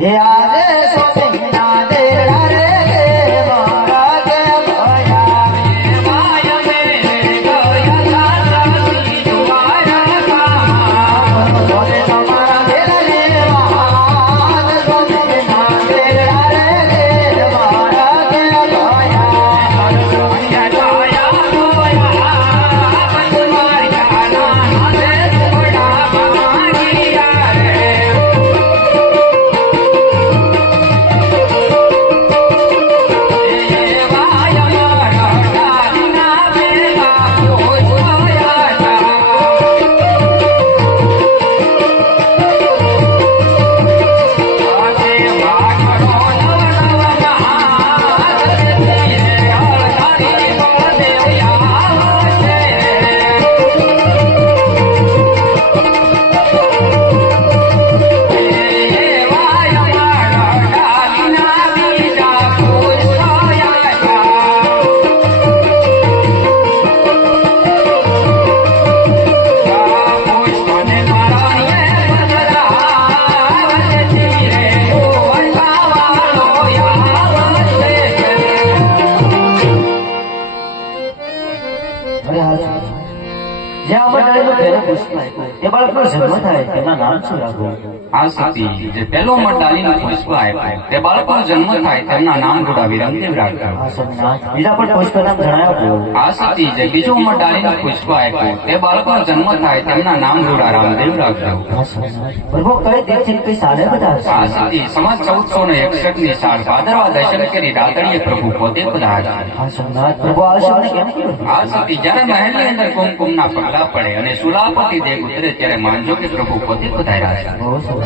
ये आजे सोना दे रे मारा के भया माया में गया साथी तुम्हारा काम बोले तुम्हारा दिल रे महान सोना दे रे मारा के भया सोनिया छाया होया तुम्हारी जाना दे थोड़ा भागिया रे આ સતી જે પહેલો મંડાલીનો પુષ્પ આપ્યો તે બાળકનો જન્મ થાય તેમના નામ ગુડાવી રમદેવ રાખ્યો. બીજા પણ પુષ્પ નામ જણાવ્યો. આ સતી જે બીજો મંડાલીનો પુષ્પ આપ્યો તે બાળકનો જન્મ થાય તેમના નામ ગુડા રામદેવ રાખ્યો. પ્રભુ કઈ દેખી કઈ સાલે બધા આ સતી સમાજ 1461 ની સાલ ભાદરવા દર્શન કરી રાતડીએ પ્રભુ પોતે પધાર્યા. પ્રભુ આવશે મને કેમ કીધું? આ સતી જયારે મહેલની અંદર કુમકુમના પગલા પડે અને સુલાપતિ દેવ ઉતરે ત્યારે માનજો કે પ્રભુ પોતે પધાર્યા છે. બહુ સરસ.